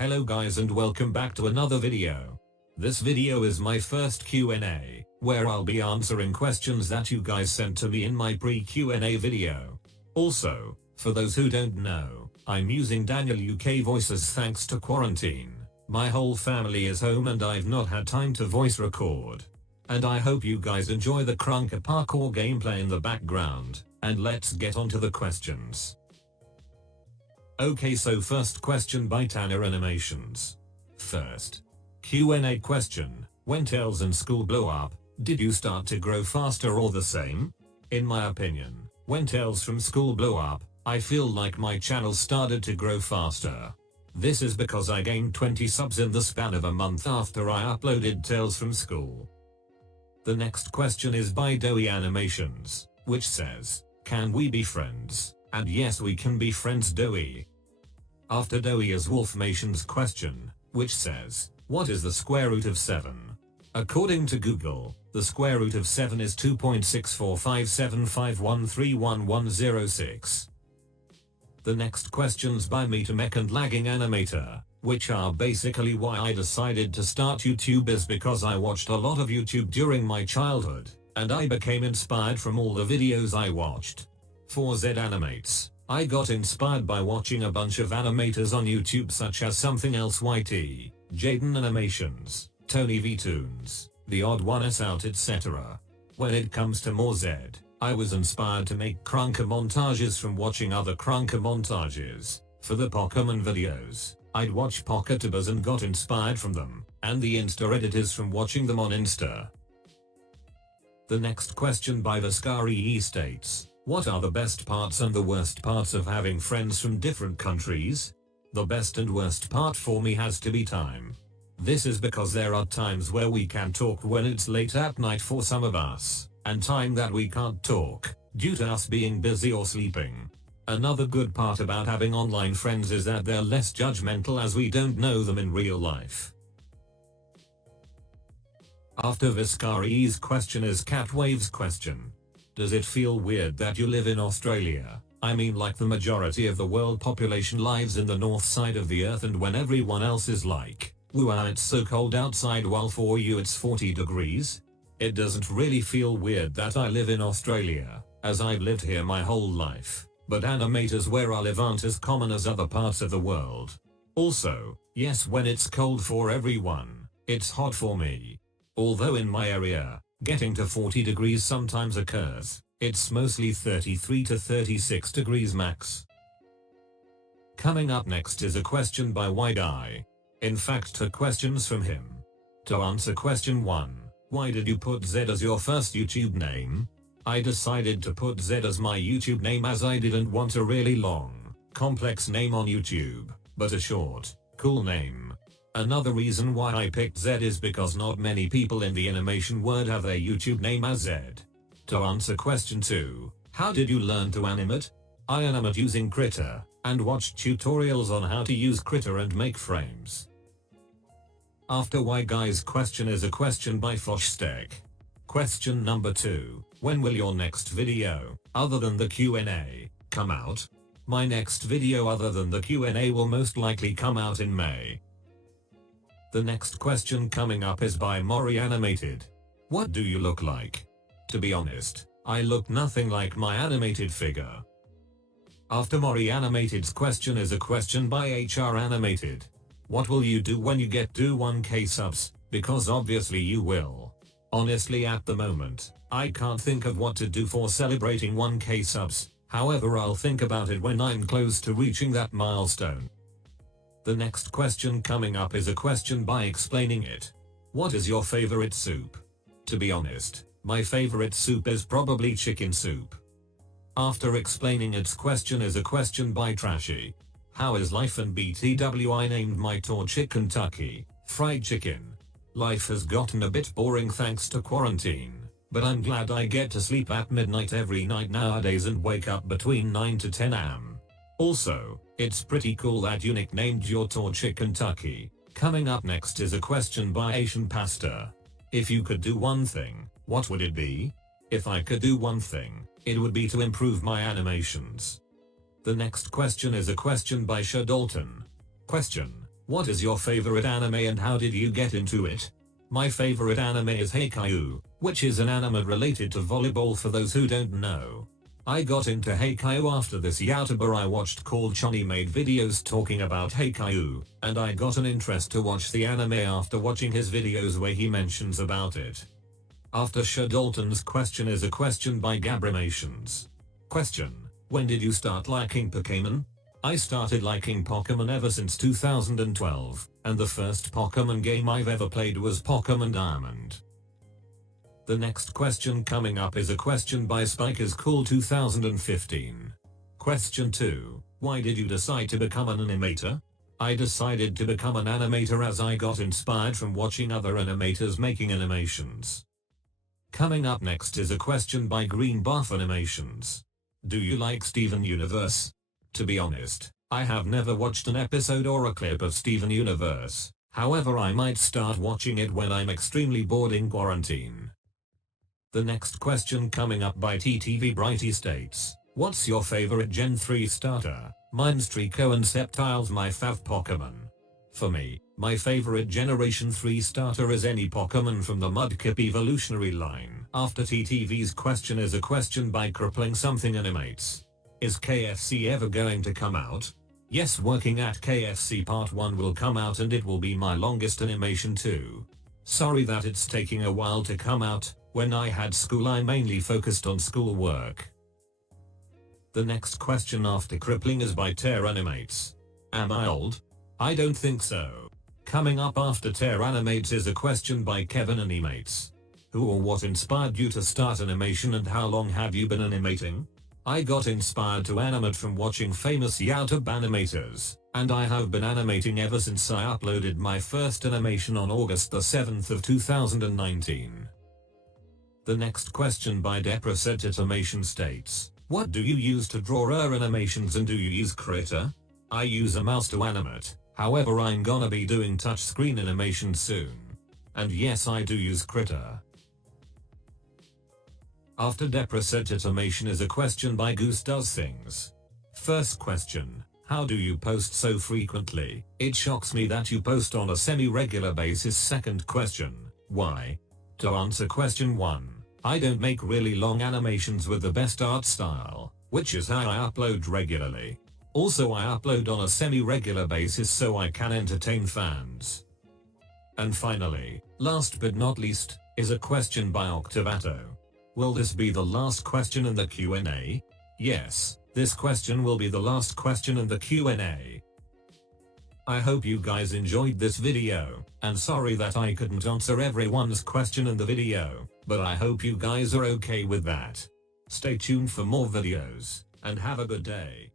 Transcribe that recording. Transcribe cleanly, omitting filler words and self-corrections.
Hello guys and welcome back to another video. This video is my first Q&A, where I'll be answering questions that you guys sent to me in my pre-Q&A video. Also, for those who don't know, I'm using Daniel UK voices thanks to quarantine. My whole family is home and I've not had time to voice record. And I hope you guys enjoy the Krunker parkour gameplay in the background, and let's get on to the questions. Okay, so first question by Tanner Animations. First Q&A question: when Tails in school blew up, did you start to grow faster or the same? In my opinion, when Tails from school blew up, I feel like my channel started to grow faster. This is because I gained 20 subs in the span of a month after I uploaded Tails from school. The next question is by Doey Animations, which says, can we be friends? And yes, we can be friends, Doey. After Doey is Wolfmation's question, which says, what is the square root of 7? According to Google, the square root of 7 is 2.64575131106. The next questions by Metamech and Lagging Animator, which are basically why I decided to start YouTube, is because I watched a lot of YouTube during my childhood, and I became inspired from all the videos I watched. For Z Animates, I got inspired by watching a bunch of animators on YouTube such as Something Else YT, Jaden Animations, Tony V Toons, The Odd One S Out, etc. When it comes to more Z, I was inspired to make Krunker montages from watching other Krunker montages. For the Pokemon videos, I'd watch Poketubers and got inspired from them, and the Insta editors from watching them on Insta. The next question by Viscari E states, what are the best parts and the worst parts of having friends from different countries? The best and worst part for me has to be time. This is because there are times where we can talk when it's late at night for some of us, and time that we can't talk, due to us being busy or sleeping. Another good part about having online friends is that they're less judgmental as we don't know them in real life. After Viscari's question is Catwave's question. Does it feel weird that you live in Australia? I mean, like the majority of the world population lives in the north side of the earth, and when everyone else is like, wow, it's so cold outside, while for you it's 40 degrees? It doesn't really feel weird that I live in Australia, as I've lived here my whole life, but animators where I live aren't as common as other parts of the world. Also, yes, when it's cold for everyone, it's hot for me. Although in my area, getting to 40 degrees sometimes occurs, it's mostly 33 to 36 degrees max. Coming up next is a question by Wide Eye. In fact, 2 questions from him. To answer question 1, why did you put Z as your first YouTube name? I decided to put Z as my YouTube name as I didn't want a really long, complex name on YouTube, but a short, cool name. Another reason why I picked Z is because not many people in the animation world have their YouTube name as Z. To answer question 2, how did you learn to animate? I animate using Krita, and watched tutorials on how to use Krita and make frames. After Why Guy's question is a question by Foshstek. Question number 2, when will your next video, other than the Q&A, come out? My next video other than the Q&A will most likely come out in May. The next question coming up is by Mori Animated. What do you look like? To be honest, I look nothing like my animated figure. After Mori Animated's question is a question by HR Animated. What will you do when you get to 1k subs? Because obviously you will. Honestly, at the moment, I can't think of what to do for celebrating 1k subs, however I'll think about it when I'm close to reaching that milestone. The next question coming up is a question by Explaining It. What is your favorite soup? To be honest, my favorite soup is probably chicken soup. After Explaining It's question is a question by Trashy. How is life in BTW? I named my torchic Kentucky Fried Chicken. Life has gotten a bit boring thanks to quarantine, but I'm glad I get to sleep at midnight every night nowadays and wake up between 9 to 10 am. Also, it's pretty cool that you nicknamed your torchic Kentucky. Coming up next is a question by Asian Pasta. If you could do one thing, what would it be? If I could do one thing, it would be to improve my animations. The next question is a question by Shadolton. Question: What is your favorite anime and how did you get into it? My favorite anime is Haikyuu, which is an anime related to volleyball for those who don't know. I got into Haikyuu after this YouTuber I watched called QnA made videos talking about Haikyuu, and I got an interest to watch the anime after watching his videos where he mentions about it. After Dalton's question is a question by Gabrimations. Question: when did you start liking Pokemon? I started liking Pokemon ever since 2012, and the first Pokemon game I've ever played was Pokemon Diamond. The next question coming up is a question by Spike is called 2015. Question 2. Why did you decide to become an animator? I decided to become an animator as I got inspired from watching other animators making animations. Coming up next is a question by Green Buff Animations. Do you like Steven Universe? To be honest, I have never watched an episode or a clip of Steven Universe, however I might start watching it when I'm extremely bored in quarantine. The next question coming up by TTV Brighty states, what's your favorite Gen 3 starter? Mine's Trico and Sceptile's my fav Pokemon. For me, my favorite Generation 3 starter is any Pokemon from the Mudkip evolutionary line. After TTV's question is a question by Crippling Something Animates. Is KFC ever going to come out? Yes, working at KFC Part 1 will come out and it will be my longest animation too. Sorry that it's taking a while to come out, when I had school I mainly focused on schoolwork. The next question after Crippling is by Tear Animates. Am I old? I don't think so. Coming up after Tear Animates is a question by Kevin Animates. Who or what inspired you to start animation and how long have you been animating? I got inspired to animate from watching famous YouTube animators, and I have been animating ever since I uploaded my first animation on August the 7th of 2019. The next question by Depreset Animation states, what do you use to draw your animations and do you use Krita? I use a mouse to animate, however I'm gonna be doing touchscreen animation soon. And yes, I do use Krita. After Depreset Animation is a question by Goose Does Things. First question, how do you post so frequently? It shocks me that you post on a semi-regular basis. Second question, why? To answer question 1, I don't make really long animations with the best art style, which is how I upload regularly. Also I upload on a semi-regular basis so I can entertain fans. And finally, last but not least, is a question by Octavato. Will this be the last question in the Q&A? Yes, this question will be the last question in the Q&A. I hope you guys enjoyed this video, and sorry that I couldn't answer everyone's question in the video, but I hope you guys are okay with that. Stay tuned for more videos, and have a good day.